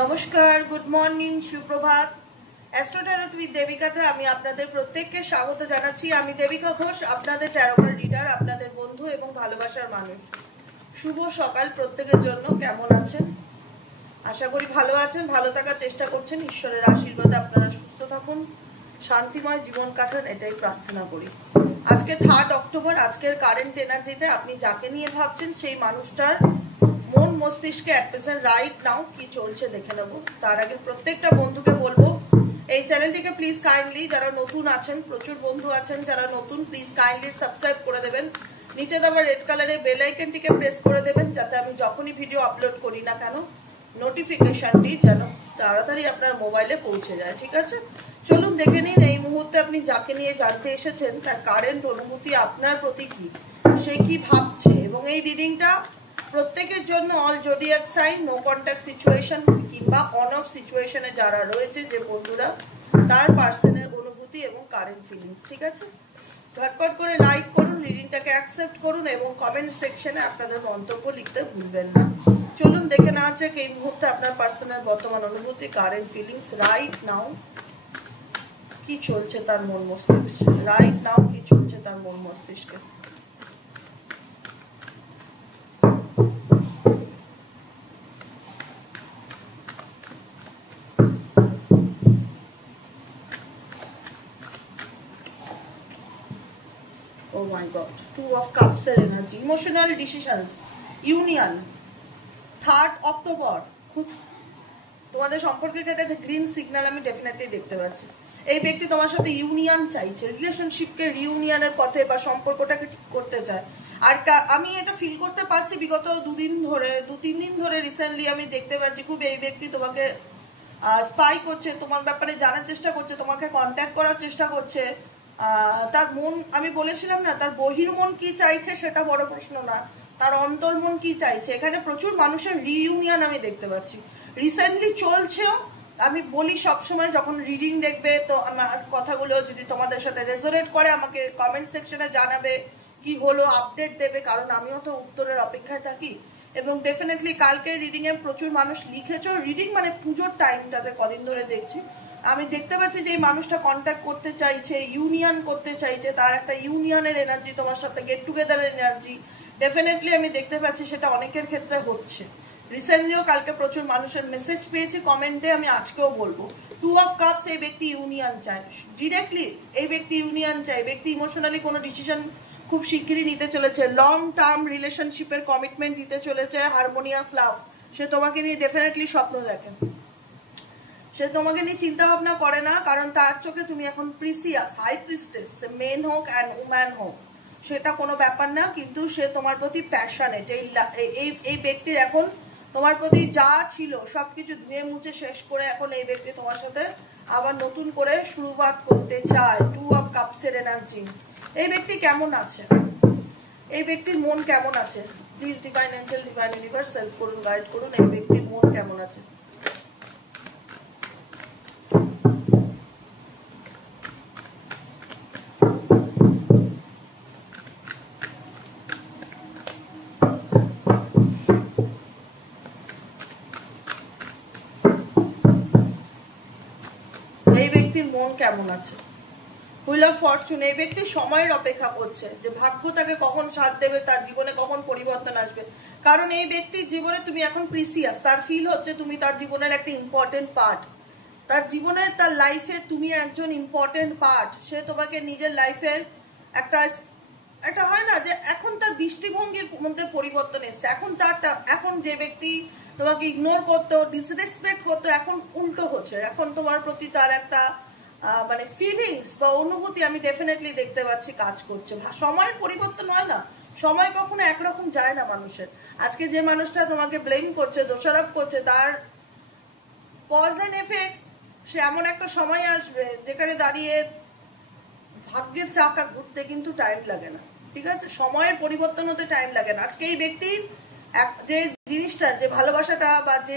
নমস্কার, good morning, সুপ্রভাত। Astro tarot with দেবিকাতে আমি আপনাদের প্রত্যেককে স্বাগত জানাচ্ছি। আমি দেবিকা ঘোষ, আপনাদের ট্যারোটার রিডার, আপনাদের বন্ধু এবং ভালোবাসার মানুষ। শুভ সকাল প্রত্যেকের জন্য। কেমন আছেন? আশা করি ভালো আছেন, ভালো থাকার চেষ্টা করছেন। ঈশ্বরের আশীর্বাদে আপনারা সুস্থ থাকুন, শান্তিময় জীবন কাটান, এটাই প্রার্থনা করি। আজকে 3 অক্টোবর। আজকের কারেন্ট এনার্জিতে আপনি যাকে নিয়ে ভাবছেন সেই মানুষটার মন মস্তিষ্কে অ্যাট প্রেজেন্ট রাইট নাও কি চলছে দেখে নেব। তার আগে প্রত্যেকটা বন্ধুকে বলবো এই চ্যানেলটিকে প্লিজ কাইন্ডলি, যারা নতুন আছেন, প্রচুর বন্ধু আছেন যারা নতুন, প্লিজ কাইন্ডলি সাবস্ক্রাইব করে দেবেন। নিচে দেওয়া রেড কালারের বেল আইকনটিকে প্রেস করে দেবেন, যাতে আমি যখনই ভিডিও আপলোড করি না কেন নোটিফিকেশনটি যেন তাড়াতাড়ি আপনার মোবাইলে পৌঁছে যায়। ঠিক আছে, চলুন দেখে নিন এই মুহূর্তে আপনি যাকে নিয়ে জানতে এসেছেন তার কারেন্ট অনুভূতি আপনার প্রতি কি, সে কি ভাবছে। এবং এই রিডিংটা প্রত্যেকের জন্য all zodiac sign, no contact situation কিংবা অন অফ সিচুয়েশনে যারা রয়েছে, যে বন্ধুরা, তার পার্সনের অনুভূতি এবং কারেন্ট ফিলিংস। ঠিক আছে, ঝটপট করে লাইক করুন, রিডিংটাকে অ্যাকসেপ্ট করুন এবং কমেন্ট সেকশনে আপনাদের মন্তব্য লিখতে ভুলবেন না। চলুন দেখে নেওয়া যাক এই মুহূর্তে আপনার পার্সনের বর্তমান অনুভূতি, কারেন্ট ফিলিংস রাইট নাও কি চলছে তার মন মস্তিষ্কে। রাইট নাও কি চলছে তার মন মস্তিষ্কে। Oh my God, 2 of Cups এর energy, emotional decisions, union. 3 October খুব তোমাদের সম্পর্কের ক্ষেত্রে গ্রিন সিগন্যাল আমি ডেফিনেটলি দেখতে পাচ্ছি। এই ব্যক্তি তোমার সাথে ইউনিয়ন চাইছে, রিলেশনশিপকে রিউনিয়নের পথে বা সম্পর্কটাকে ঠিক করতে চায়। আর আমি এটা ফিল করতে পারছি বিগত 2-3 দিন ধরে রিসেন্টলি আমি দেখতে পাচ্ছি খুব এই ব্যক্তি তোমাকে স্পাই করছে, তোমার ব্যাপারে জানার চেষ্টা করছে, তোমাকে কন্ট্যাক্ট করার চেষ্টা করছে। তার মন, আমি বলেছিলাম না, তার বহির্মন কি চাইছে সেটা বড় প্রশ্ন না, তার অন্তর্মন কি চাইছে। এখানে প্রচুর মানুষের রিইউনিয়ন আমি দেখতে পাচ্ছি, রিসেন্টলি চলছেও। আমি বলি সবসময় যখন রিডিং দেখবে, তো আমার কথাগুলো যদি তোমাদের সাথে রেজোনেট করে আমাকে কমেন্ট সেকশনে জানাবে, কি হলো আপডেট দেবে, কারণ আমিও তো উত্তরের অপেক্ষায় থাকি। এবং ডেফিনেটলি কালকে রিডিং এ প্রচুর মানুষ লিখেছো। রিডিং মানে পুজোর টাইমটাতে কদিন ধরে দেখছি, আমি দেখতে পাচ্ছি যে এই মানুষটা কন্ট্যাক্ট করতে চাইছে, ইউনিয়ন করতে চাইছে, তার একটা ইউনিয়নের এনার্জি, তোমার সাথে গেট টুগেদারের এনার্জি ডেফিনেটলি আমি দেখতে পাচ্ছি। সেটা অনেকের ক্ষেত্রে হচ্ছে। রিসেন্টলিও কালকে প্রচুর মানুষের মেসেজ পেয়েছি কমেন্টে, আমি আজকেও বলবো 2 অফ কাপস, এই ব্যক্তি ইউনিয়ন চায় ডিরেক্টলি। এই ব্যক্তি ইউনিয়ন চায়, ব্যক্তি ইমোশনালি কোনো ডিসিশন খুব শিগগিরই নিতে চলেছে, লং টার্ম রিলেশনশিপের কমিটমেন্ট দিতে চলেছে, হারমোনিয়াস লাভ। সে তোমাকে নিয়ে ডেফিনেটলি স্বপ্ন দেখে, সে তোমাকে নিয়ে চিন্তা ভাবনা করে না, কারণ তার চোখে তুমি এখন প্রিসিয়াস, হাই প্রিস্টেস, মেন হোক অ্যান্ড উম্যান হোক সেটা কোনো ব্যাপার না, কিন্তু সে তোমার প্রতি প্যাশনেট। এই ব্যক্তির এখন তোমার প্রতি যা ছিল সবকিছু ধুয়ে মুছে শেষ করে এখন এই ব্যক্তি তোমার সাথে আবার নতুন করে শুরুয়াত করতে চায়। 2 অফ কাপসের এনার্জি। এই ব্যক্তি কেমন আছে, এই ব্যক্তির মন কেমন আছে? Please divine angel, divine universe help করুন, গাইড করুন, এই ব্যক্তির মন কেমন আছে। এই ব্যক্তির মন কেমন আছে? Wheel of Fortune. এই ব্যক্তি সময়ের অপেক্ষা করছে যে ভাগ্য তাকে কখন সাথ দেবে, তার জীবনে কখন পরিবর্তন আসবে। কারণ এই ব্যক্তির জীবনে তুমি এখন প্রিসিয়াস, তার ফিল হচ্ছে তুমি তার জীবনের একটা ইম্পর্টেন্ট পার্ট, তার জীবনে, তার লাইফের তুমি একজন ইম্পর্টেন্ট পার্ট। সে তোমাকে নিজের লাইফের একটা হয় না যে এখন তার দৃষ্টিভঙ্গির মধ্যে পরিবর্তন এসছে। এখন যে ব্যক্তি তোমাকে ইগনোর করতো, ডিসরেসপেক্ট করতো, এখন উল্টো হচ্ছে। এখন তোমার প্রতি তার একটা মানে ফিলিংস বা অনুভূতি আমি ডেফিনেটলি দেখতে পাচ্ছি কাজ করছে। সময়ের পরিবর্তন হয় না, সময় কখনো একরকম যায় না মানুষের। আজকে যে মানুষটা তোমাকে ব্লেম করছে, দোষারোপ করছে, তার কজ এন্ড এফেক্টস, সে এমন একটা সময় আসবে যেখানে দাঁড়িয়ে ভাগ্যের চাকা ঘুরতে কিন্তু টাইম লাগে না। ঠিক আছে, সময়ের পরিবর্তন হতে টাইম লাগে না। আজকে এই ব্যক্তির যে জিনিসটা, যে ভালোবাসাটা বা যে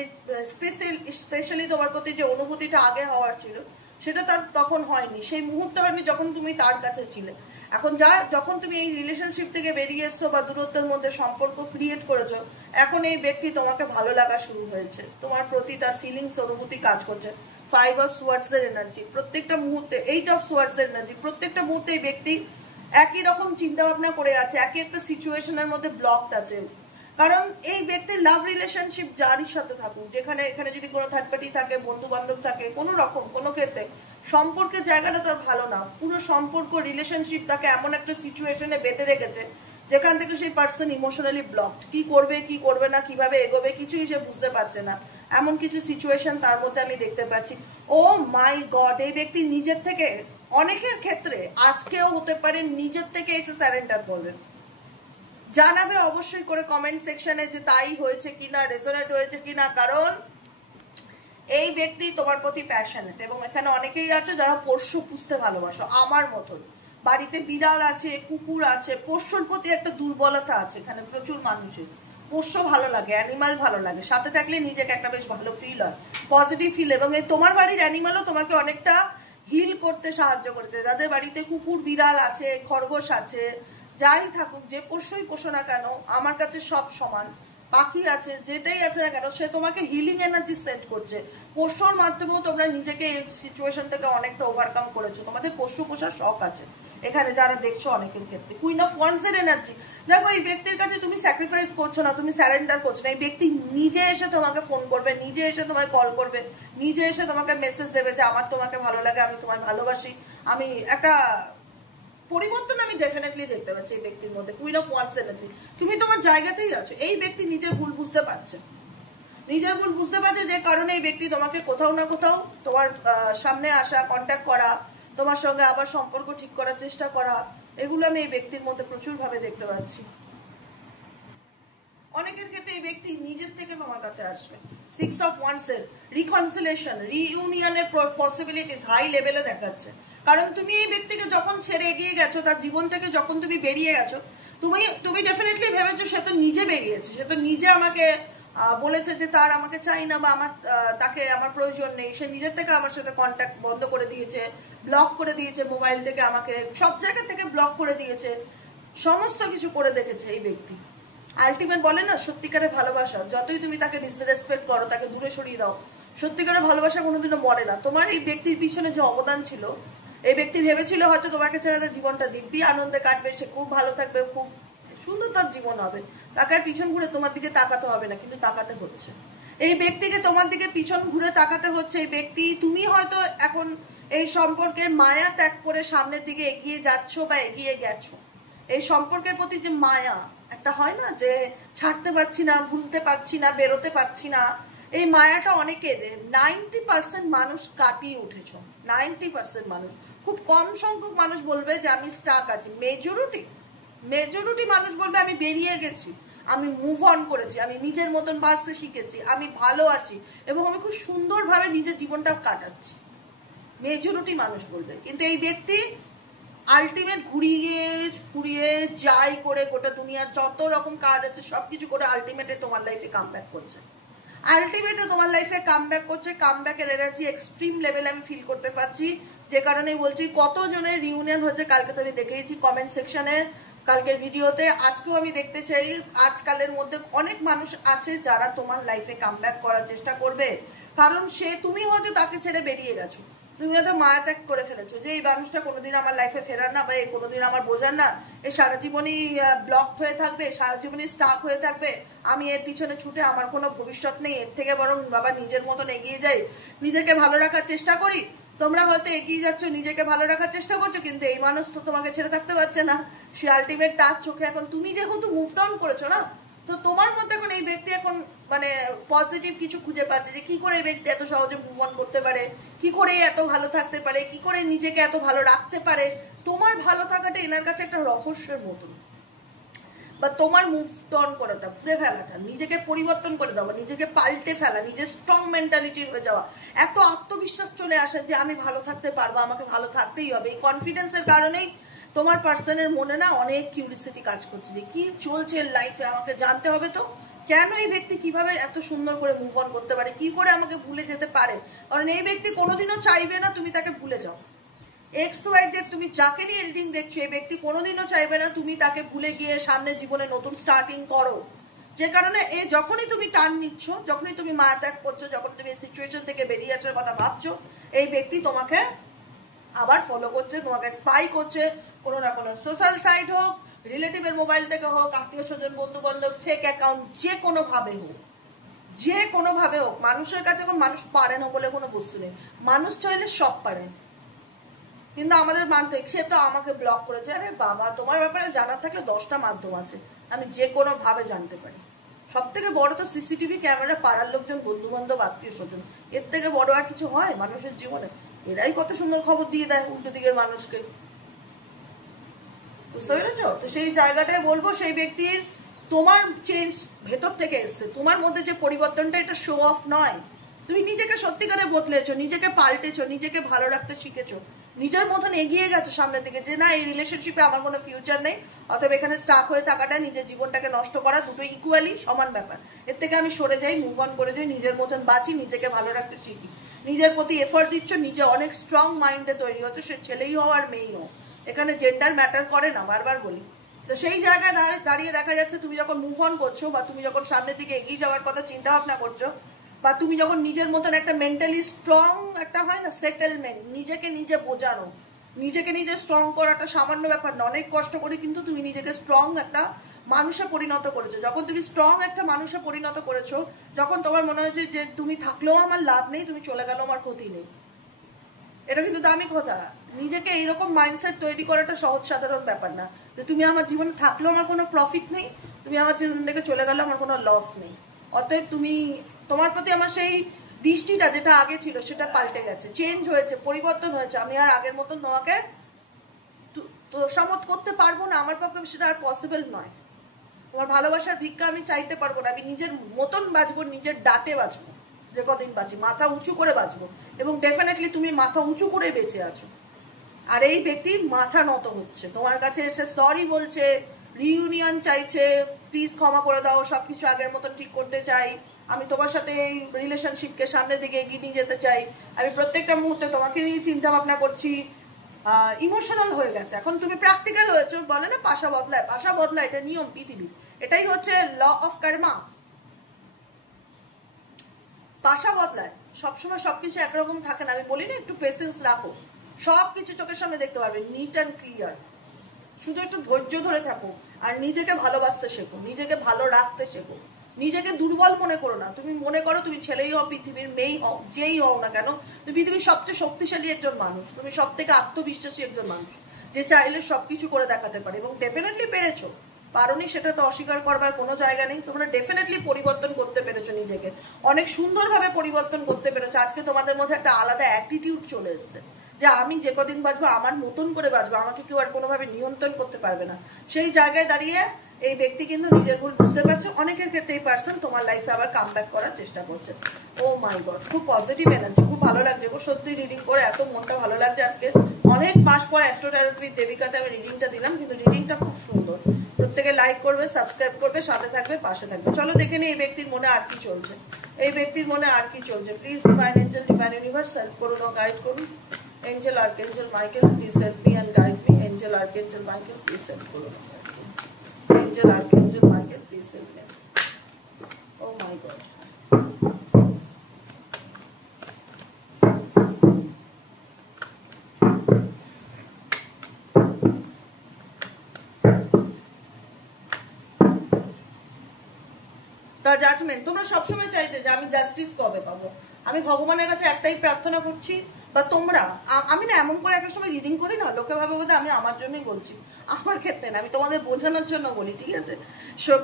স্পেশালি তোমার প্রতি যে অনুভূতিটা আগে হওয়ার ছিল, সেটা তার তখন হয়নি, সেই মুহূর্তে হয়নি যখন তুমি তার কাছে ছিলে। এখন যখন তুমি এই রিলেশনশিপ থেকে বেরিয়ে এসছো বা দূরত্বের মধ্যে সম্পর্ক ক্রিয়েট করেছো, এখন এই ব্যক্তি তোমাকে ভালো লাগা শুরু হয়েছে, তোমার প্রতি তার ফিলিংস অনুভূতি কাজ করছে। 5 অফ সোয়ার্ডস এর এনার্জি প্রত্যেকটা মুহূর্তে, 8 অফ সোয়ার্ডস এর এনার্জি প্রত্যেকটা মুহূর্তে এই ব্যক্তি একই রকম চিন্তা ভাবনা করে আছে, একই একটা সিচুয়েশনের মধ্যে ব্লকড আছে। কারণ এই ব্যক্তির লাভ রিলেশনশিপ যারই সাথে থাকুক, এখানে যদি কোনো থার্ড পার্টি থাকে, বন্ধু বান্ধব থাকে, কোনো রকম কোনো ক্ষেত্রে সম্পর্কের জায়গাটা তার ভালো না। পুরো সম্পর্ক রিলেশনশিপ তাকে এমন একটা সিচুয়েশনে বেঁধে রেখেছে যেখান থেকে সেই পার্সন ইমোশনালি ব্লকড। কি করবে কি করবে না, কিভাবে এগোবে, কিছুই সে বুঝতে পারছে না। এমন কিছু সিচুয়েশন তার মধ্যে আমি দেখতে পাচ্ছি। ও মাই গড, এই ব্যক্তি নিজের থেকে, অনেকের ক্ষেত্রে আজকেও হতে পারে, নিজের থেকে এসে স্যারেন্ডার করবেন। জানাবে অবশ্যই করে কমেন্ট সেকশনে যে তাই হয়েছে কিনা, রেজোনেট হয়েছে কিনা। কারণ এই ব্যক্তি তোমার প্রতি প্যাশনেট, এবং এখানে অনেকেই আছে যারা পোষ্য পুষতে ভালোবাসো আমার মতন। বাড়িতে বিড়াল আছে, কুকুর আছে, পোষ্যর প্রতি একটা দুর্বলতা আছে এখানে প্রচুর মানুষের। পোষ্য ভালো লাগে, অ্যানিমাল ভালো লাগে, সাথে থাকলে নিজেকে একটা বেশ ভালো ফিল হয়, পজিটিভ ফিল। এবং এই তোমার বাড়ির অ্যানিমালও তোমাকে অনেকটা হিল করতে সাহায্য করেছে। যাদের বাড়িতে কুকুর বিড়াল আছে, খরগোশ আছে, যাই থাকুক, যে পোষ্যই পোষো না কেন, আমার কাছে সব সমান। পাখি আছে, যেটাই আছে না কেন, সে তোমাকে হিলিং এনার্জি সেন্ড করছে। পোষ্যর মাধ্যমেও তোমরা নিজেকে এই সিচুয়েশন থেকে অনেকটা ওভারকাম করেছো। তোমাদের পোষ্য পোষার শখ আছে এখানে যারা দেখছো অনেকের ক্ষেত্রে। কুইন অফ ওয়ান্ডস এর এনার্জি, দেখো এই ব্যক্তির কাছে তুমি স্যাক্রিফাইস করছো না, তুমি স্যারেন্ডার করছো না। এই ব্যক্তি নিজে এসে তোমাকে ফোন করবে, নিজে এসে তোমায় কল করবে, নিজে এসে তোমাকে মেসেজ দেবে যে আমার তোমাকে ভালো লাগে, আমি তোমায় ভালোবাসি। আমি একটা পরিবর্তন আমি ডেফিনেটলি দেখতে পাচ্ছি এই ব্যক্তির মধ্যে। কুইন অফ ওয়ান্ডস এনার্জি, তুমি তোমার জায়গাতেই আছো। এই ব্যক্তি নিজের ভুল বুঝতে পারছে, নিজের ভুল বুঝতে পারছে, যে কারণে এই ব্যক্তি তোমাকে কোথাও না কোথাও তোমার সামনে আসা, কন্ট্যাক্ট করা, তোমার সঙ্গে আবার সম্পর্ক ঠিক করার চেষ্টা করা, এগুলো আমি এই ব্যক্তির মধ্যে প্রচুর ভাবে দেখতে পাচ্ছি। অনেকের ক্ষেত্রে এই ব্যক্তি নিজের থেকে তোমার কাছে আসবে। 6 অফ ওয়ান্ডস এর রিকনসিলেশন, রিইউনিয়নের পসিবিলিটিস হাই লেভেলে দেখাচ্ছে। কারণ তুমি এই ব্যক্তিকে যখন ছেড়ে এগিয়ে গেছো, তার জীবন থেকে যখন তুমি বেরিয়ে গেছো, তুমি ডেফিনেটলি ভেবেছো সে তো নিজে বেরিয়েছে, সে তো নিজে আমাকে বলেছে যে তার আমাকে চাই না, বা তাকে আমার প্রয়োজন নেই। সে নিজের থেকে আমার সাথে কন্ট্যাক্ট বন্ধ করে দিয়েছে, ব্লক করে দিয়েছে, মোবাইল থেকে আমাকে সব জায়গা থেকে ব্লক করে দিয়েছে, সমস্ত কিছু করে দেখেছে এই ব্যক্তি। আলটিমেট বলে না, সত্যিকারের ভালোবাসা যতই তুমি তাকে ডিসরেসপেক্ট করো, তাকে দূরে সরিয়ে দাও, সত্যিকারের ভালোবাসা কোনোদিনও মরে না। তোমার এই ব্যক্তির পিছনে যে অবদান ছিল, এই ব্যক্তি ভেবেছিল হয়তো তোমাকে ছেড়ে তার জীবনটা দিব্যি আনন্দে কাটবে, সে খুব ভালো থাকবে, খুব সুন্দর তার জীবন হবে, তাকে আর পিছন ঘুরে তোমার দিকে তাকাতে হবে না, কিন্তু তাকাতে হচ্ছে। এই ব্যক্তিকে তোমার দিকে পিছন ঘুরে তাকাতে হচ্ছে। এই ব্যক্তি, তুমি হয়তো এখন এই সম্পর্কের মায়া ত্যাগ করে সামনের দিকে এগিয়ে যাচ্ছ বা এগিয়ে গেছো। এই সম্পর্কের প্রতি যে মায়া একটা হয় না, যে ছাড়তে পারছি না, ভুলতে পারছি না, বেরোতে পারছি না, এই মায়াটা অনেকের 90% মানুষ কাটিয়ে উঠেছ। 90% মানুষ, খুব কম সংখ্যক মানুষ বলবে যে আমি স্টাক আছি। মেজরিটি মানুষ বলবে আমি বেরিয়ে গেছি, আমি মুভ অন করেছি, আমি নিজের মতন বাঁচতে শিখেছি, আমি ভালো আছি এবং আমি খুব সুন্দরভাবে নিজের জীবনটা কাটাচ্ছি। মেজরিটি মানুষ বলবে। কিন্তু এই ব্যক্তি আলটিমেট ঘুরিয়ে যাই করে গোটা দুনিয়ার যত রকম কাজ আছে সবকিছু করে আলটিমেটে তোমার লাইফে কামব্যাক করছে। কামব্যাকের এনার্জি এক্সট্রিম লেভেলে আমি ফিল করতে পারছি। যে কারণে বলছি, কতজনের রিউনিয়ন হচ্ছে কালকে তো আমি দেখেইছি কমেন্ট সেকশনে, কালকের ভিডিওতে। আজকেও আমি দেখতে চাই, আজকালের মধ্যে অনেক মানুষ আছে যারা তোমার লাইফে কামব্যাক করার চেষ্টা করবে। কারণ তুমি হয়তো তাকে ছেড়ে বেরিয়ে গেছো, তুমি হয়তো মায়া ত্যাগ করে ফেলেছো যে এই মানুষটা কোনোদিন আমার লাইফে ফেরার না, বা এই কোনোদিন আমার বোঝার না, এ সারা জীবনই ব্লক হয়ে থাকবে, সারা জীবনই স্টাক হয়ে থাকবে, আমি এর পিছনে ছুটে আমার কোনো ভবিষ্যৎ নেই, এর থেকে বরং বাবা নিজের মতন এগিয়ে যাই, নিজেকে ভালো রাখার চেষ্টা করি। তোমরা হয়তো এগিয়ে যাচ্ছ, নিজেকে ভালো রাখার চেষ্টা করছো, কিন্তু এই মানুষ তো তোমাকে ছেড়ে থাকতে পারছে না। সে আলটিমেট তার চোখে এখন তুমি যেহেতু মুভ অন করেছো না, তো তোমার মধ্যে এখন এই ব্যক্তি এখন মানে পজিটিভ কিছু খুঁজে পাচ্ছে যে কি করে এই ব্যক্তি এত সহজে মুভ অন করতে পারে, কি করে এত ভালো থাকতে পারে, কি করে নিজেকে এত ভালো রাখতে পারে। তোমার ভালো থাকাটা এনার কাছে একটা রহস্যের মতন, বা তোমার মুভ অন করাটা, ঘুরে ফেলাটা, নিজেকে পরিবর্তন করে দেওয়া, নিজেকে পাল্টে ফেলা, নিজের স্ট্রং মেন্টালিটির হয়ে যাওয়া, এত আত্মবিশ্বাস চলে আসে যে আমি ভালো থাকতে পারবো, আমাকে ভালো থাকতেই হবে। এই কনফিডেন্সের কারণেই তোমার পার্সনের মনে না অনেক কিউরিসিটি কাজ করছে যে কি চলছে লাইফে, আমাকে জানতে হবে তো কেন এই ব্যক্তি কিভাবে এত সুন্দর করে মুভ অন করতে পারে, কি করে আমাকে ভুলে যেতে পারে। কারণ এই ব্যক্তি কোনোদিনও চাইবে না তুমি তাকে ভুলে যাও, এক্স ওয়াই জেড তুমি যাকে নিয়ে রিডিং দেখছো, এই ব্যক্তি কোনোদিনও চাইবে না তুমি তাকে ভুলে গিয়ে সামনে জীবনে নতুন স্টার্টিং করো। যে কারণে যখনই তুমি টার্ন নিচ্ছ, যখনই তুমি মায়া ত্যাগ করছো, যখন তুমি সিচুয়েশন থেকে বেরিয়ে আসার কথা ভাবছো, এই ব্যক্তি তোমাকে আবার ফলো করছে, তোমাকে স্পাই করছে, কোনো না কোনো সোশ্যাল সাইট হোক, রিলেটিভের মোবাইল থেকে হোক, আত্মীয় স্বজন, বন্ধু বান্ধব, ফেক অ্যাকাউন্ট, যে কোনোভাবে হোক, যে কোনোভাবে হোক। মানুষের কাছে এখন মানুষ পারে না বলে কোনো বস্তু নেই, মানুষ চাইলে সব পারে, কিন্তু আমাদের মানতে সে তো আমাকে ব্লক করেছে। আরে বাবা, তোমার ব্যাপারে জানার থাকলে 10টা মাধ্যম আছে, আমি যে কোনোভাবে জানতে পারি। সব থেকে বড় তো সিসিটিভি ক্যামেরা, পাড়ার লোকজন, বন্ধু বান্ধব, আত্মীয় স্বজন, এর থেকে বড় আর কিছু হয় মানুষের জীবনে? এরাই কত সুন্দর খবর দিয়ে দেয় উল্টো দিকের মানুষকে, বুঝতে পেরেছো? তো সেই জায়গাটায় বলবো, সেই ব্যক্তির তোমার চেঞ্জ ভেতর থেকে এসছে, তোমার মধ্যে যে পরিবর্তনটা, এটা শো অফ নয়। তুমি নিজেকে সত্যিকারে বদলেছো, নিজেকে পাল্টেছো, নিজেকে ভালো রাখতে শিখেছো, নিজের মতন এগিয়ে গেছো সামনের দিকে, যে না এই রিলেশনশিপে আমার কোনো ফিউচার নেই, অথবা এখানে স্টাক হয়ে থাকাটা, নিজের জীবনটাকে নষ্ট করা, দুটো ইকুয়ালি সমান ব্যাপার। এর থেকে আমি সরে যাই, মুভ অন করে যাই, নিজের মতন বাঁচি, নিজেকে ভালো রাখতে শিখি, নিজের প্রতি এফোর্ট দিচ্ছ, নিজে অনেক স্ট্রং মাইন্ডে তৈরি হচ্ছে, সে ছেলেই হোক আর মেয়েই হোক, এখানে জেন্ডার ম্যাটার করে না, বারবার বলি। তো সেই জায়গায় দাঁড়িয়ে দেখা যাচ্ছে তুমি যখন মুভ অন করছো, বা তুমি যখন সামনের দিকে এগিয়ে যাওয়ার কথা চিন্তা ভাবনা করছো, বা তুমি যখন নিজের মতন একটা মেন্টালি স্ট্রং, একটা হয় না সেটেলমেন্ট, নিজেকে নিজে বোঝানো, নিজেকে নিজে স্ট্রং করাটা সামান্য ব্যাপার না, অনেক কষ্ট করে কিন্তু তুমি নিজেকে স্ট্রং একটা মানুষে পরিণত করেছো। যখন তুমি স্ট্রং একটা মানুষে পরিণত করেছো, যখন তোমার মনে হচ্ছে যে তুমি থাকলেও আমার লাভ নেই, তুমি চলে গেলেও আমার ক্ষতি নেই, এটা কিন্তু দামি কথা। নিজেকে এইরকম মাইন্ডসেট তৈরি করাটা সহজ সাধারণ ব্যাপার না, যে তুমি আমার জীবনে থাকলেও আমার কোনো প্রফিট নেই, তুমি আমার জীবন থেকে চলে গেলেও আমার কোনো লস নেই। অতএব তুমি, তোমার প্রতি আমার সেই দৃষ্টিটা যেটা আগে ছিল সেটা পাল্টে গেছে, চেঞ্জ হয়েছে, পরিবর্তন হয়েছে। আমি আর আগের মতন তোমাকে তোষামত করতে পারবো না, আমার পক্ষে সেটা আর পসিবল নয়। তোমার ভালোবাসার ভিক্ষা আমি চাইতে পারবো না, আমি নিজের মতন বাঁচবো, নিজের ডাটে বাঁচবো, যে কদিন বাঁচি মাথা উঁচু করে বাঁচবো, এবং ডেফিনেটলি তুমি মাথা উঁচু করে বেঁচে আছো। আর এই ব্যক্তি মাথা নত হচ্ছে, তোমার কাছে এসে সরি বলছে, রিইউনিয়ন চাইছে, প্লিজ ক্ষমা করে দাও, সবকিছু আগের মতন ঠিক করতে চাই, আমি তোমার সাথে এই রিলেশনশিপকে সামনের দিকে এগিয়ে নিয়ে যেতে চাই, আমি প্রত্যেকটা মুহূর্তে তোমাকে নিয়ে চিন্তা ভাবনা করছি। ইমোশনাল হয়ে গেছে, এখন তুমি প্র্যাকটিক্যাল হয়েছো, বলে না পাশা বদলায়, পাশা বদলায়, এটা নিয়ম পৃথিবী, এটাই হচ্ছে ল অফ কার্মা, পাশা বদলায়, সবসময় সবকিছু একরকম থাকে না। আমি বলি না একটু পেশেন্স রাখো, সবকিছু চোখের সামনে দেখতে পারবে, নিট অ্যান্ড ক্লিয়ার। শুধু একটু ধৈর্য ধরে থাকো, আর নিজেকে ভালোবাসতে শেখো, নিজেকে ভালো রাখতে শেখো, নিজেকে দুর্বল মনে করো না। তুমি মনে করো তুমি ছেলেই হও, পৃথিবীর মেয়েই হও, যেই হও না কেন, তুমি পৃথিবীর সবচেয়ে শক্তিশালী একজন মানুষ, তুমি সব থেকে আত্মবিশ্বাসী একজন মানুষ, যে চাইলে সবকিছু করে দেখাতে পারে, এবং ডেফিনেটলি পেরেছো। পারোনি সেটা তো অস্বীকার করবার কোনো জায়গা নেই, তোমরা ডেফিনেটলি পরিবর্তন করতে পেরেছো, নিজেকে অনেক সুন্দরভাবে পরিবর্তন করতে পেরেছো। আজকে তোমাদের মধ্যে একটা আলাদা অ্যাটিটিউড চলে এসছে, যে আমি যে কদিন বাঁচবো আমার মতন করে বাঁচবো, আমাকে কেউ আর কোনোভাবে নিয়ন্ত্রণ করতে পারবে না। সেই জায়গায় দাঁড়িয়ে এই ব্যক্তি কিন্তু নিজের ভুল বুঝতে পারছে, অনেকের ক্ষেত্রে এই পার্সন তোমার লাইফে আবার কাম ব্যাক করার চেষ্টা করছে। ও মাই গড, খুব পজিটিভ এনার্জি, খুব ভালো লাগছে গো, সত্যি রিডিং করে এত মনটা ভালো লাগছে। আজকে অনেক মাস পর অ্যাস্ট্রো ট্যারোট উইথ দেবিকাতে আমি রিডিংটা দিলাম, কিন্তু রিডিংটা খুব সুন্দর। প্রত্যেকে লাইক করবে, সাবস্ক্রাইব করবে, সাথে থাকবে, পাশে থাকবে। চলো দেখে নিই এই ব্যক্তির মনে আর কি চলছে, এই ব্যক্তির মনে আর কি চলছে। Please divine angel, divine universe help করুন ও গাইড করুন। Angel archangel Michael, please help me and guide me. Angel archangel Michael, please help করুন। Angel archangel Michael, please help me. Oh my god, the judgement. তোমরা সবসময় চাইতে যে আমি justice কবে পাবো। আমি ভগবানের কাছে একটাই প্রার্থনা করছি, বা তোমরা, আমি না এমন করে এক সময় রিডিং করি না, লোকে ভাবে বোধহয় আমি আমার জন্যই বলছি, আমার ক্ষেত্রে না, আমি তোমাদের বোঝানোর জন্য বলি, ঠিক আছে?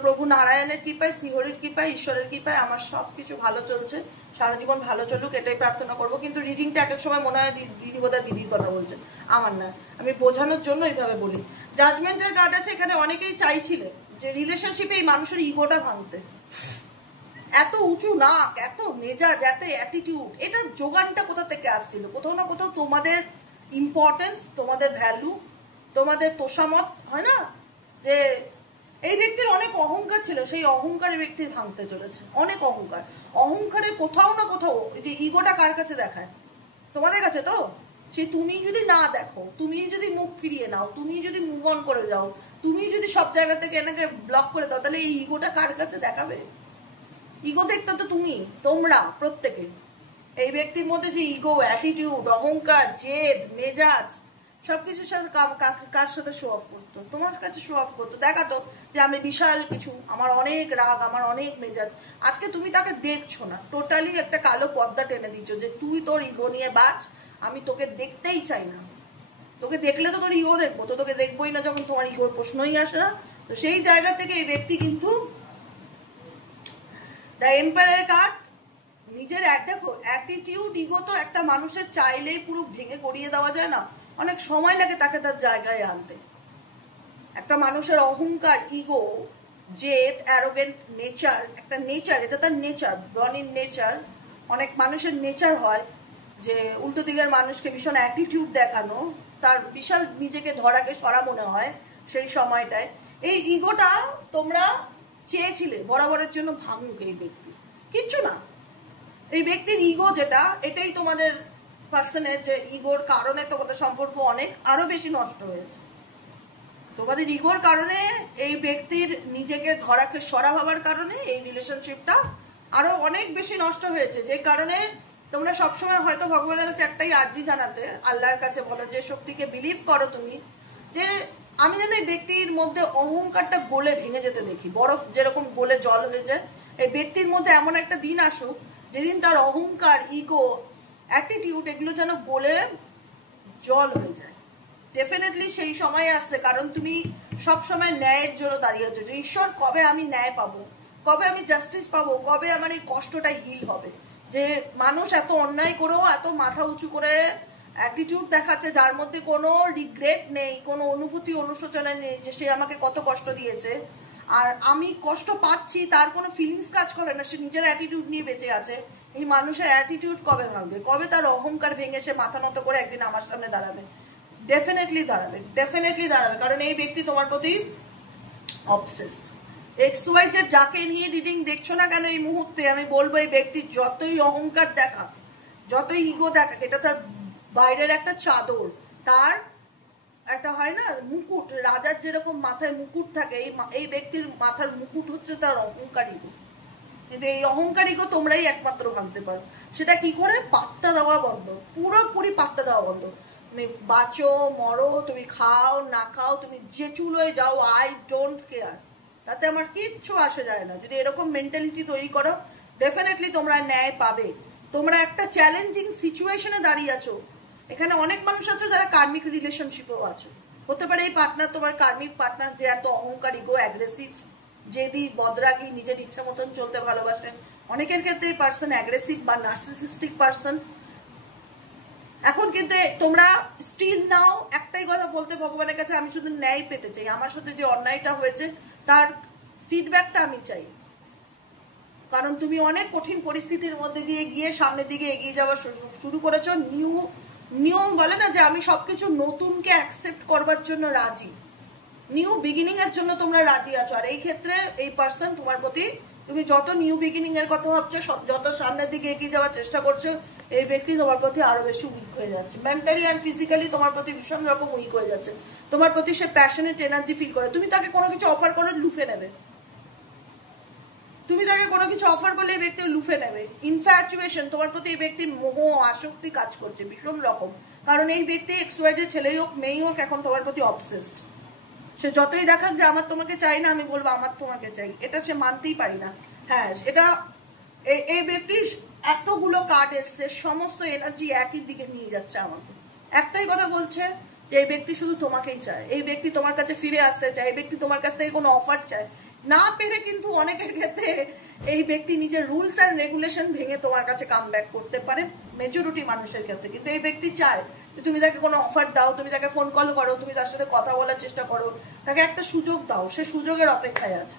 প্রভু নারায়ণের কৃপায়, শ্রীহরির কৃপায়, ঈশ্বরের কৃপায় আমার সব কিছু ভালো চলছে, সারা জীবন ভালো চলুক, এটাই প্রার্থনা করবো। কিন্তু রিডিংটা এক এক সময় মনে হয় দিদি বোধহয় দিদির কথা বলছে, আমার না, আমি বোঝানোর জন্য এইভাবে বলি। জাজমেন্টের কার্ড আছে এখানে, অনেকেই চাইছিলেন যে রিলেশনশিপে এই মানুষের ইগোটা ভাঙতে। এত উঁচু নাক, এত মেজাজ, এত অ্যাটিটিউড, এটার যোগানটা কোথা থেকে আসছিল? কোথাও না কোথাও তোমাদের ইম্পর্টেন্স, তোমাদের ভ্যালু, তোমাদের তোষামত হয় না, যে এই ব্যক্তির অনেক অহংকার ছিল, সেই অহংকার এই ব্যক্তির ভাঙতে চলেছে। অনেক অহংকার, অহংকারে কোথাও না কোথাও, যে ইগোটা কার কাছে দেখায়? তোমাদের কাছে তো। সে তুমি যদি না দেখো, তুমি যদি মুখ ফিরিয়ে নাও, তুমি যদি মুভ অন করে যাও, তুমি যদি সব জায়গা থেকে এনাকে ব্লক করে দাও, তাহলে এই ইগোটা কার কাছে দেখাবে? ইগো দেখতে তো তুমি, তোমরা প্রত্যেকে। এই ব্যক্তির মধ্যে যে ইগো, অ্যাটিটিউড, অহংকার, জেদ, মেজাজ, সবকিছুর সাথে কার সাথে শো অফ করতো? তোমার কাছে শো অফ করতো, দেখাতো যে আমি বিশাল কিছু, আমার অনেক রাগ, আমার অনেক মেজাজ। আজকে তুমি তাকে দেখছো না, টোটালি একটা কালো পর্দা টেনে দিচ্ছ যে তুই তোর ইগো নিয়ে বাঁচ, আমি তোকে দেখতেই চাই না। তোকে দেখলে তো তোর ইগো দেখবো, তো তোকে দেখবোই না যখন তোমার ইগোর প্রশ্নই আসে না। তো সেই জায়গা থেকে এই ব্যক্তি কিন্তু দ্য এম্পায়ার কার্ড, নিজের দেখো অ্যাটিটিউড, ইগো তো একটা মানুষের চাইলেই পুরো ভেঙে গড়িয়ে দেওয়া যায় না, অনেক সময় লাগে তাকে তার জায়গায় আনতে। একটা মানুষের অহংকার, ইগো, জেদ, অ্যারোগেন্ট নেচার, একটা নেচার, এটা তার নেচার, বর্ন ইন নেচার। অনেক মানুষের নেচার হয় যে উল্টো দিকের মানুষকে ভীষণ অ্যাটিটিউড দেখানো, তার বিশাল নিজেকে ধরাকে সরা মনে হয় সেই সময়টায়। এই ইগোটা তোমরা চেয়েছিলে বরাবরের জন্য ভাঙুক এই ব্যক্তি, কিচ্ছু না। এই ব্যক্তির ইগো যেটা, এটাই তোমাদের পার্সনের যে ইগোর কারণে তোমাদের সম্পর্ক অনেক আরো বেশি নষ্ট হয়েছে। তোমাদের ইগোর কারণে, এই ব্যক্তির নিজেকে ধরাকে সরা ভাবার কারণে এই রিলেশনশিপটা আরো অনেক বেশি নষ্ট হয়েছে। যে কারণে তোমরা সবসময় হয়তো ভগবানের কাছে একটাই আর্জি জানাতে, আল্লাহর কাছে বলো, যে শক্তিকে বিলিভ করো তুমি, যে আমি যেন এই ব্যক্তির মধ্যে অহংকারটা গলে ভেঙে যেতে দেখি, বরফ যেরকম গলে জল হয়ে যায়। এই ব্যক্তির মধ্যে এমন একটা দিন আসুক যেদিন তার অহংকার, ইগো, অ্যাটিটিউড এগুলো যেন গলে জল হয়ে যায়। ডেফিনেটলি সেই সময় আসছে, কারণ তুমি সব সময় ন্যায়ের জন্য দাঁড়িয়ে আছো যে ঈশ্বর কবে আমি ন্যায় পাবো, কবে আমি জাস্টিস পাবো, কবে আমার এই কষ্টটা হিল হবে। যে মানুষ এত অন্যায় করেও এত মাথা উঁচু করে অ্যাটিটিউড দেখাচ্ছে, যার মধ্যে কোনো রিগ্রেট নেই, কোনো অনুভূতি অনুশোচনা নেই যে সে আমাকে কত কষ্ট দিয়েছে, আর আমি কষ্ট পাচ্ছি তার কোনো ফিলিংস কাজ করে না, সে নিজের অ্যাটিটিউড নিয়ে বেঁচে আছে। এই মানুষের অ্যাটিটিউড কবে ভাঙবে, কবে তার অহংকার ভেঙে সে মাথা নত করে একদিন আমার সামনে দাঁড়াবে? ডেফিনেটলি দাঁড়াবে, ডেফিনেটলি দাঁড়াবে, কারণ এই ব্যক্তি তোমার প্রতি অবসেসড। XYZ যাকে নিয়ে রিডিং দেখছো না কেন এই মুহূর্তে, আমি বলবো এই ব্যক্তি যতই অহংকার দেখা, যতই ইগো দেখা, এটা তার বাইরের একটা চাদর, তার একটা হয় না মুকুট, রাজার যেরকম মাথায় মুকুট থাকে, এই ব্যক্তির মাথার মুকুট হচ্ছে তার অহংকার, ইগো। কিন্তু এই অহংকার, ইগো তোমরাই একমাত্র ভাঙতে পারো। সেটা কি করে? পাত্তা দেওয়া বন্ধ, পুরোপুরি পাত্তা দেওয়া বন্ধ। তুমি বাঁচো মরো, তুমি খাও না খাও, তুমি যে চুলোয় যাও, আই ডোন্ট কেয়ার, তাতে আমার কিচ্ছু আসে যায় না। যদি এরকম মেন্টালিটি তৈরি করো, ডেফিনেটলি তোমরা ন্যায় পাবে। তোমরা একটা চ্যালেঞ্জিং সিচুয়েশনে দাঁড়িয়ে আছো। এখানে অনেক মানুষ আছো যারা কার্মিক রিলেশনশিপেও আছো, হতে পারে এই পার্টনার তোমার কার্মিক পার্টনার, যে এত অহংকার, ইগো, অ্যাগ্রেসিভ, জেদি, বদরাগী, নিজের ইচ্ছা মতন চলতে ভালোবাসে। অনেকের ক্ষেত্রে এই পার্সন অ্যাগ্রেসিভ বা নার্সিসিস্টিক পার্সন। এখন কিন্তু তোমরা স্টিল নাও একটাই কথা বলতে ভগবানের কাছে, আমি শুধু ন্যায় পেতে চাই, আমার সাথে যে অন্যায়টা হয়েছে তার ফিডব্যাকটা আমি চাই। কারণ তুমি অনেক কঠিন পরিস্থিতির মধ্যে দিয়ে গিয়ে সামনের দিকে এগিয়ে যাওয়া শুরু করেছো। নিয়ম বলে না যে আমি সবকিছু নতুনকে অ্যাকসেপ্ট করবার জন্য রাজি, নিউ বিগিনিং এর জন্য তোমরা রাজি আছো। আর এই ক্ষেত্রে এই পার্সন তোমার প্রতি, তুমি যত নিউ বিগিনিং এর কথা ভাবছো, যত সামনের দিকে এগিয়ে যাওয়ার চেষ্টা করছো, এই ব্যক্তি তোমার প্রতি আরো বেশি উইক হয়ে যাচ্ছে, মেন্টালি অ্যান্ড ফিজিক্যালি তোমার প্রতি ভীষণ রকম উইক হয়ে যাচ্ছে। তোমার প্রতি সে প্যাশনেট এনার্জি ফিল করে, তুমি তাকে কোনো কিছু অফার করে লুফে নেবে, তুমি তাকে কোনো কিছু অফার করলে এই ব্যক্তি লুফে নেবে। ইনফ্যাচুয়েশন, তোমার প্রতি এই ব্যক্তির মোহ আসক্তি কাজ করছে ভীষণ রকম, কারণ এই ব্যক্তি XYZ ছেলেই হোক মেয়েই হোক এখন তোমার প্রতি অবসেসড। সে যতই দেখাক যে আমার তোমাকে চাই না, আমি বলবো আমার তোমাকে চাই, এটা সে মানতেই পারি না। হ্যাঁ, এটা এই ব্যক্তির এতগুলো কার্ড এসছে, সমস্ত এনার্জি একই দিকে নিয়ে যাচ্ছে আমাকে। একটাই কথা বলছে যে এই ব্যক্তি শুধু তোমাকেই চায়, এই ব্যক্তি তোমার কাছে ফিরে আসতে চায়, এই ব্যক্তি তোমার কাছ থেকে কোনো অফার চায় না পেরে। কিন্তু অনেকের ক্ষেত্রে এই ব্যক্তি নিজের রুলস অ্যান্ড রেগুলেশন ভেঙে তোমার কাছে কাম ব্যাক করতে পারে, মেজরিটি মানুষের ক্ষেত্রে। কিন্তু এই ব্যক্তি চায় যে তুমি তাকে কোনো অফার দাও, তুমি তাকে ফোন কল করো, তুমি তার সাথে কথা বলার চেষ্টা করো, তাকে একটা সুযোগ দাও, সে সুযোগের অপেক্ষায় আছে।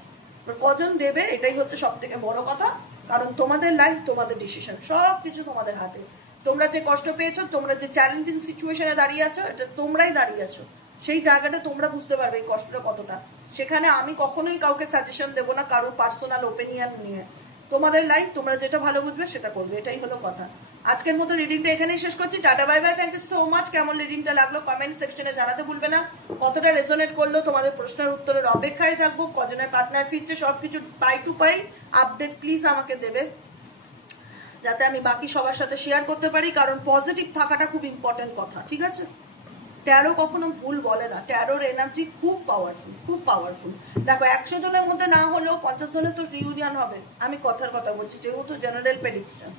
কজন দেবে এটাই হচ্ছে সব থেকে বড় কথা, কারণ তোমাদের লাইফ, তোমাদের ডিসিশন, সব কিছু তোমাদের হাতে। তোমরা যে কষ্ট পেয়েছো, তোমরা যে চ্যালেঞ্জিং সিচুয়েশনে দাঁড়িয়ে আছো, এটা তোমরাই দাঁড়িয়ে আছো, সেই জায়গাটা তোমরা বুঝতে পারবে এই কষ্টটা কতটা। সেখানে আমি কখনোই কাউকে সাজেশন দেবো না কারোর পার্সোনাল ওপিনিয়ন নিয়ে, তোমাদের লাইফ, তোমরা যেটা ভালো বুঝবে সেটা করবে, এটাই হলো কথা। আজকের মতো রিডিংটা এখানেই শেষ করছি। Tata bye bye, thank you so much. কেমন রিডিংটা লাগলো কমেন্ট সেকশনে জানাতে ভুলবে না। কতটা রেজোনেট করলো তোমাদের প্রশ্নের উত্তরের অপেক্ষায় থাকবো। কজনের পার্টনার ফিরছে সবকিছু পাই টু পাই আপডেট প্লিজ আমাকে দেবে, যাতে আমি বাকি সবার সাথে শেয়ার করতে পারি, কারণ পজিটিভ থাকাটা খুব ইম্পর্টেন্ট কথা, ঠিক আছে? ট্যারো কখনো ভুল বলে না, ট্যারোর এনার্জি খুব পাওয়ারফুল, খুব পাওয়ারফুল। দেখো 100 জনের মধ্যে না হলেও 50 জনের তো রিউনিয়ন হবে, আমি কথার কথা বলছি, যেহেতু general prediction,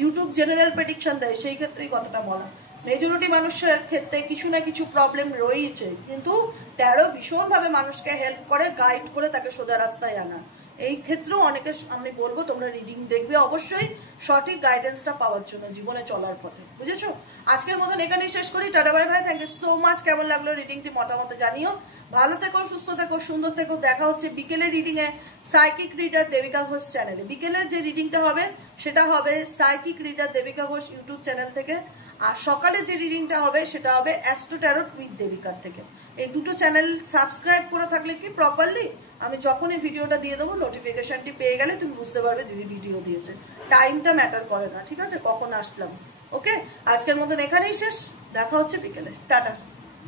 YouTube general prediction দেয়, সেই ক্ষেত্রেই কথাটা বলা। মেজরিটি মানুষের ক্ষেত্রে কিছু না কিছু প্রবলেম রয়েছে, কিন্তু ট্যারো ভীষণভাবে মানুষকে হেল্প করে, গাইড করে তাকে সোজা রাস্তায় আনা। এই ক্ষেত্রেও অনেকে আমি বলবো তোমরা রিডিং দেখবে অবশ্যই, সঠিক গাইডেন্সটা পাওয়ার জন্য জীবনে চলার পথে, বুঝেছো? আজকের মতন এখানেই শেষ করি। Tata bye bye, thank you so much. কেমন লাগলো রিডিংটি মতামত জানিও। ভালো থেকো, সুস্থ থেকো, সুন্দর থেকো। দেখা হচ্ছে বিকেলের রিডিং এ সাইকিক রিডার দেবিকা ঘোষ চ্যানেলে। বিকেলের যে রিডিংটা হবে সেটা হবে psychic reader Debika Ghosh YouTube channel থেকে, আর সকালে যে রিডিংটা হবে সেটা হবে অ্যাস্ট্রো ট্যারোট উইথ দেবিকার থেকে। এই দুটো চ্যানেল সাবস্ক্রাইব করে থাকলে কি প্রপারলি আমি যখনই ভিডিওটা দিয়ে দেবো নোটিফিকেশনটি পেয়ে গেলে তুমি বুঝতে পারবে দিদি ভিডিও দিয়েছে। টাইমটা ম্যাটার করে না, ঠিক আছে, কখন আসলাম। ওকে, আজকের মতন এখানেই শেষ, দেখা হচ্ছে বিকেলে। টাটা।